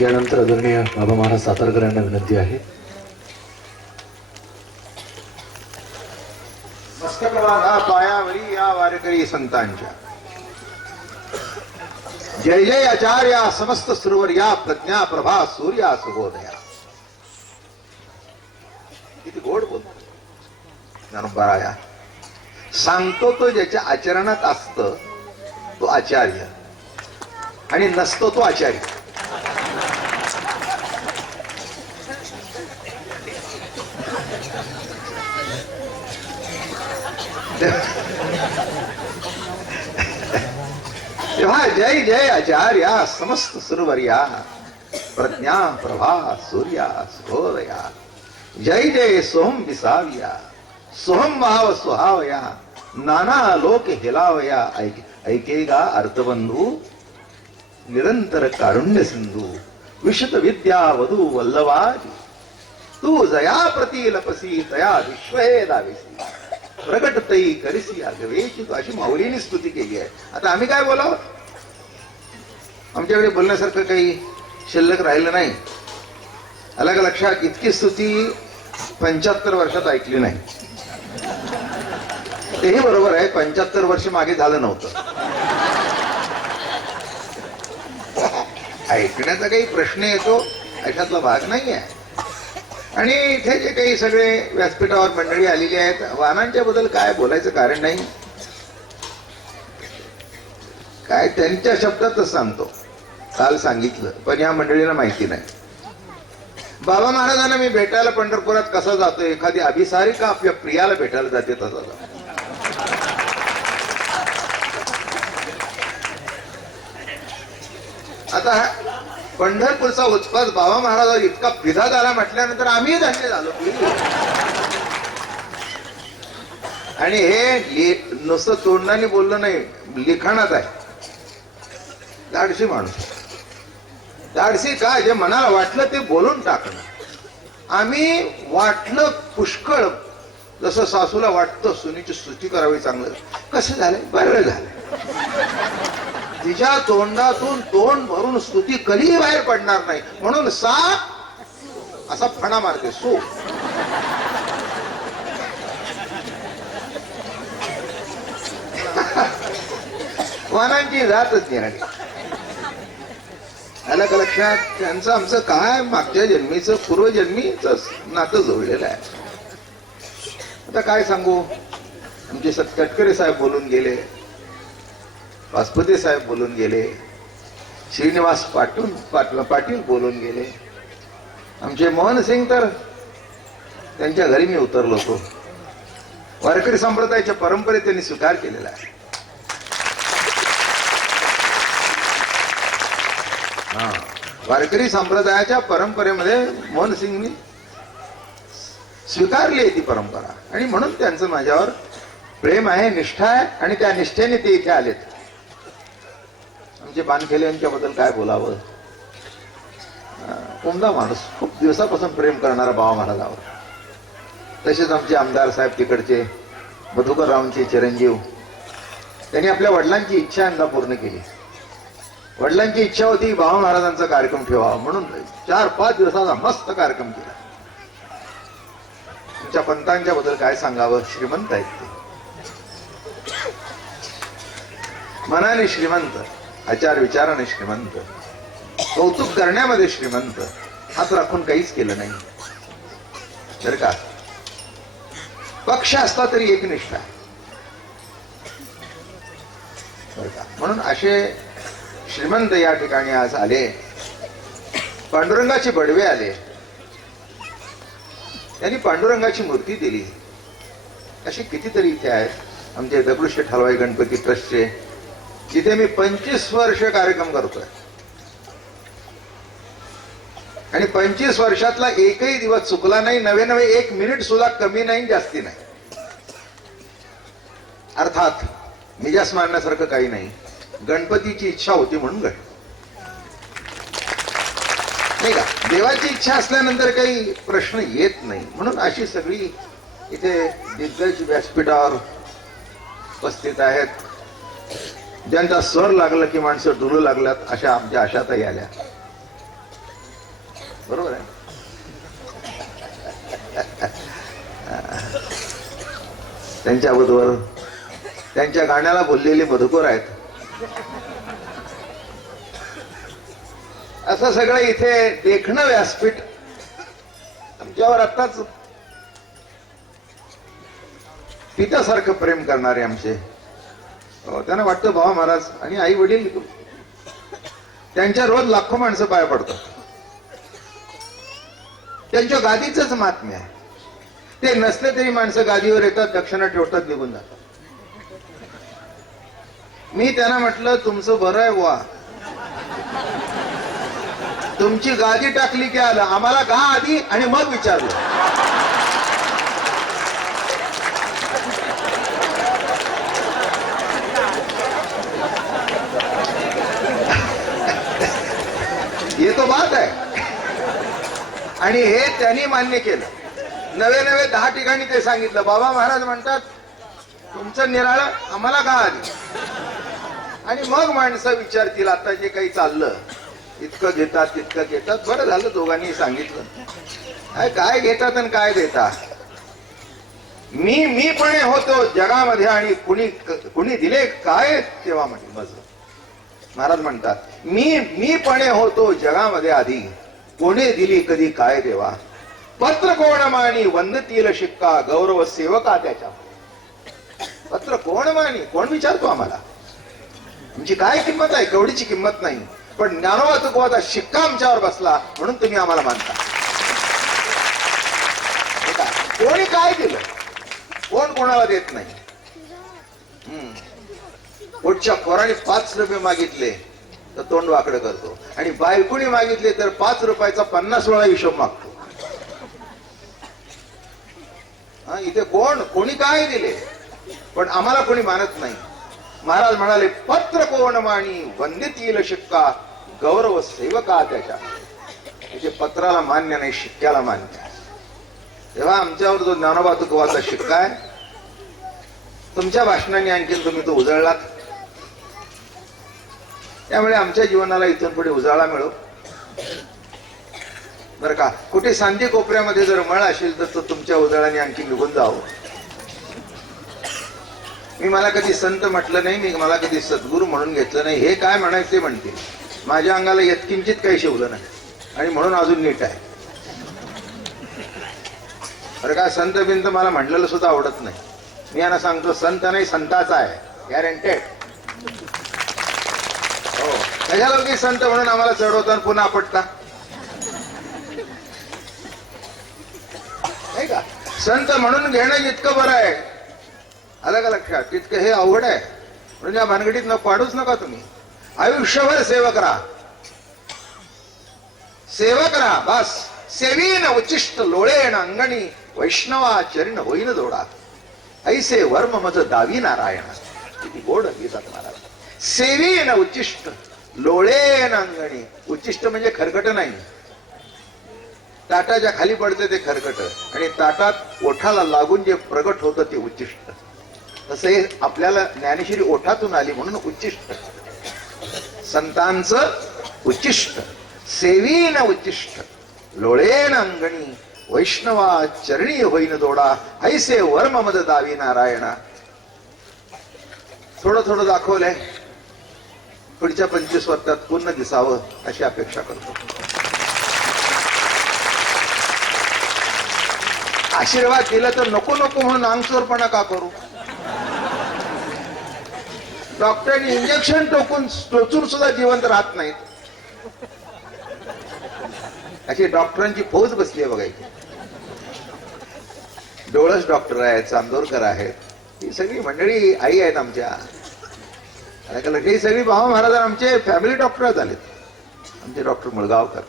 यानंतर आदरणीय बाबा महाराज सातारकर यांना विनंती आहे. मस्तकवाला पायावरी या वारकरी संतांच्या जय जय आचार्या समस्त सुरवर्या प्रज्ञा प्रभा सूर्या सुबोधया. किती गोड बोलतो ज्ञानोबाराया. सांगतो तो ज्याच्या आचरणात असतं तो आचार्य आणि नसतो तो आचार्य. तेव्हा जय जय आचार्या समस्त सुरवर्या प्रज्ञा प्रभा सूर्या सुबोधया. जय जय सोहम विसाव्या सोहम भाव सुहावया नाना लोक हेलावया. ऐकेगा अर्थबंधू निरंतर कारुण्य सिंधू विशत विद्या वधू वल्लवाजी. तू जया प्रती लपसी तया विश्वहे दाविसी प्रगट तई करिसी अगवेची. अशी माऊलीने स्तुती केली आहे. आता आम्ही काय बोलावं? आमच्याकडे बोलण्यासारखं काही शिल्लक राहिलं नाही. अलग लक्षात इतकी स्तुती 75 वर्षात ऐकली नाही. तेही बरोबर आहे, 75 वर्ष मागे झालं नव्हतं. ऐकण्याचा काही प्रश्न येतो अशातला भाग नाही आहे. आणि इथे जे काही सगळे व्यासपीठावर मंडळी आलेली आहेत, वाहनांच्या बद्दल काय बोलायचं कारण नाही. काय त्यांच्या शब्दातच सांगतो. काल सांगितलं पण या मंडळीला माहिती नाही. बाबा महाराजांना मी भेटायला पंढरपुरात कसा जातो, एखादी अभिसारिका आपल्या प्रियाला भेटायला जाते तसा जातो. आता पंढरपूरचा उत्पाद बाबा महाराज इतका पिधा झाला म्हटल्यानंतर आम्ही धन्य झालो. आणि हे नुसतं तोंडाने बोललं नाही, लिखाणात आहे. धाडसी माणूस. धाडसी का? जे मनाला वाटलं ते बोलून टाकणं. आम्ही वाटलं पुष्कळ, जसं सासूला वाटतं सुनीची स्तुती करावी चांगलं. कसं झालंय? बरं झालं. तिच्या तोंडातून तोंड भरून स्तुती कधीही बाहेर पडणार नाही म्हणून सा असा फणा मारते. सो वाहनांची जातच निराळी. आलं का लक्षात? त्यांचं आमचं काय मागच्या जन्मीचं पूर्वजन्मीचं नातं जोडलेलं आहे. आता काय सांगू? आमचे तटकरे साहेब बोलून गेले, वासपती साहेब बोलून गेले, श्रीनिवास पाटील बोलून गेले. आमचे मोहन सिंग तर त्यांच्या घरी मी उतरलो होतो. वारकरी संप्रदायाच्या परंपरेत त्यांनी स्वीकार केलेला आहे. वारकरी संप्रदायाच्या परंपरेमध्ये मोहन सिंगनी स्वीकारली आहे ती परंपरा. आणि म्हणून त्यांचं माझ्यावर प्रेम आहे, निष्ठा आहे. आणि त्या निष्ठेने ते इथे आलेत. आमचे बानखेले यांच्याबद्दल काय बोलावं? उमदा माणूस, खूप दिवसापासून प्रेम करणारा बाबा महाराजावर. तसेच आमचे आमदार साहेब तिकडचे मधुकररावांचे चिरंजीव, त्यांनी आपल्या वडिलांची इच्छा यंदा पूर्ण केली. वडिलांची इच्छा होती बाबा महाराजांचा कार्यक्रम ठेवावा म्हणून 4-5 दिवसाचा मस्त कार्यक्रम केला. तुमच्या पंतांच्या बद्दल काय सांगावं? श्रीमंत आहेत ते, मनाने श्रीमंत, आचार विचाराने श्रीमंत, कौतुक करण्यामध्ये श्रीमंत. हात राखून काहीच केलं नाही तर का? पक्ष असता तरी एकनिष्ठा बरं का? म्हणून असे श्रीमंत या ठिकाणी आज आले. पांडुरंगाचे बडवे आले. त्यांनी पांडुरंगाची मूर्ती दिली. असे कितीतरी इथे आहेत. आमचे दगडूशेठ हलवाई गणपती ट्रस्टचे, जिथे मी 25 वर्ष कार्यक्रम करतोय. आणि 25 वर्षातला एकही दिवस चुकला नाही. नवे 1 मिनिट सुद्धा कमी नाही, जास्ती नाही. अर्थात मिजास मारण्यासारखं काही नाही. गणपतीची इच्छा होती म्हणून घड नाही का? देवाची इच्छा असल्यानंतर काही प्रश्न येत नाही. म्हणून अशी सगळी इथे दिग्गज व्यासपीठावर उपस्थित आहेत. ज्यांचा स्वर लागला की माणसं डुलू लागल्यात, अशा आमच्या आशाताई आल्या. बरोबर आहे. त्यांच्याबरोबर त्यांच्या गाण्याला बोललेले मधुकर आहेत. असं सगळं इथे देखणं व्यासपीठ आमच्यावर आत्ताच पित्यासारखं प्रेम करणारे आमचे त्यांना वाटतं भावा महाराज आणि आई वडील त्यांच्या रोज लाखो माणसं पाया पडतात. त्यांच्या गादीच महात्म्य आहे. ते नसले तरी माणसं गादीवर येतात, दक्षिणा ठेवतात, निघून जातात. मी त्यांना म्हटलं तुमचं बरं आहे बुवा, तुमची गादी टाकली की आलं, आम्हाला गा आधी आणि मग विचारलं. ये तो बात आहे. आणि हे त्यांनी मान्य केलं. नवे 10 ठिकाणी ते सांगितलं. बाबा महाराज म्हणतात तुमचं निराळं, आम्हाला गा आधी आणि मग माणसं विचारतील. आता जे काही चाललं इतकं घेतात तितकं घेतात. बरं झालं दोघांनी सांगितलं. काय घेतात आणि काय देतात. मीपणे होतो जगामध्ये आणि कुणी दिले काय तेव्हा म्हणे मज. महाराज म्हणतात मीपणे होतो जगामध्ये आधी, कोणी दिली कधी काय देवा. पत्र कोण मानी वंदतील शिक्का, गौरव सेवका त्याच्या. पत्र कोण मानी, कोण विचारतो आम्हाला. तुमची काय किंमत आहे, कवडीची किंमत नाही. पण ज्ञानोबा तुकोबाचा शिक्का आमच्यावर बसला म्हणून तुम्ही आम्हाला मानता. कोणी काय दिलं, कोण कोणाला देत नाही. पोटच्या पोराने 5 रुपये मागितले तर तोंड वाकडं करतो, आणि बायकोणी मागितले तर 5 रुपयाचा 50 वेळा हिशोब मागतो. इथे कोणी काय दिले पण आम्हाला कोणी मानत नाही. महाराज म्हणाले पत्र कोण मानी वंदितील शिक्का, गौरव सेवका त्याच्या. इथे पत्राला मान्य नाही, शिक्क्याला मान्य आहे. तेव्हा आमच्यावर जो ज्ञानोबा तुकोबाचा शिक्का आहे, तुमच्या भाषणाने आणखीन तुम्ही तो उजळलात. त्यामुळे आमच्या जीवनाला इथून पुढे उजाळा मिळो. बरं का, कुठे सांधी कोपऱ्यामध्ये जर मळ असेल तर तो तुमच्या उजाळाने आणखी निघून जावं. मला कधी संत म्हटलं नाही, मला कधी सद्गुरू म्हणून घेतलं नाही. हे काय म्हणायचं ते म्हणतील. माझ्या अंगाला यत्किंचित काही शिवलं नाही आणि म्हणून अजून नीट आहे. बरं का, संत बिंत मला म्हटलेलं सुद्धा आवडत नाही. मी यांना सांगतो संत नाही, संताचा आहे, गॅरंटेड. हो, कशाला की संत म्हणून आम्हाला चढवता आणि पुन्हा आपटता. नाही का, संत म्हणून घेणं जितकं बरं आहे, आलं का लक्षात, तितकं हे अवघड आहे. म्हणून या भानगडीत न पाडूच नका तुम्ही. आयुष्यभर सेवक राहा, सेवक राहा बस. सेवीन उचिष्ट लोळेन अंगणी, वैष्णवा चरण होईन जोडा. ऐसे वर्म मज दावी नारायण. किती गोड गीतात महाराज. सेवीन उचिष्ट लोळेन अंगणी. उचिष्ट म्हणजे खरकट नाही, ताटाच्या खाली पडते ते खरकट, आणि ताटात ओठाला लागून जे प्रगट होतं ते उच्चिष्ट. तसे आपल्याला ज्ञानेश्वरी ओठातून आली म्हणून उच्चिष्ट. संतांचं उच्चिष्ट. सेवीन उच्चिष्ट लोळेन अंगणी, वैष्णवा चरणी होईन जोडा. ऐसे वर्म मद दावी नारायणा. थोडं दाखवलंय, पुढच्या 25 वर्षात पूर्ण दिसावं अशी अपेक्षा करतो. आशीर्वाद दिला तर नको म्हणून अंगचोरपणा का करू. डॉक्टरांनी इंजेक्शन टोचून सुद्धा जिवंत राहत नाहीत. अशी डॉक्टरांची फौज बसली आहे बघायची. डोळस डॉक्टर आहेत, चांदोरकर आहेत, ही सगळी मंडळी आई आहेत आमच्या. ही सगळी बाबा महाराज आमचे फॅमिली डॉक्टर झालेत. आमचे डॉक्टर मुळगावकर.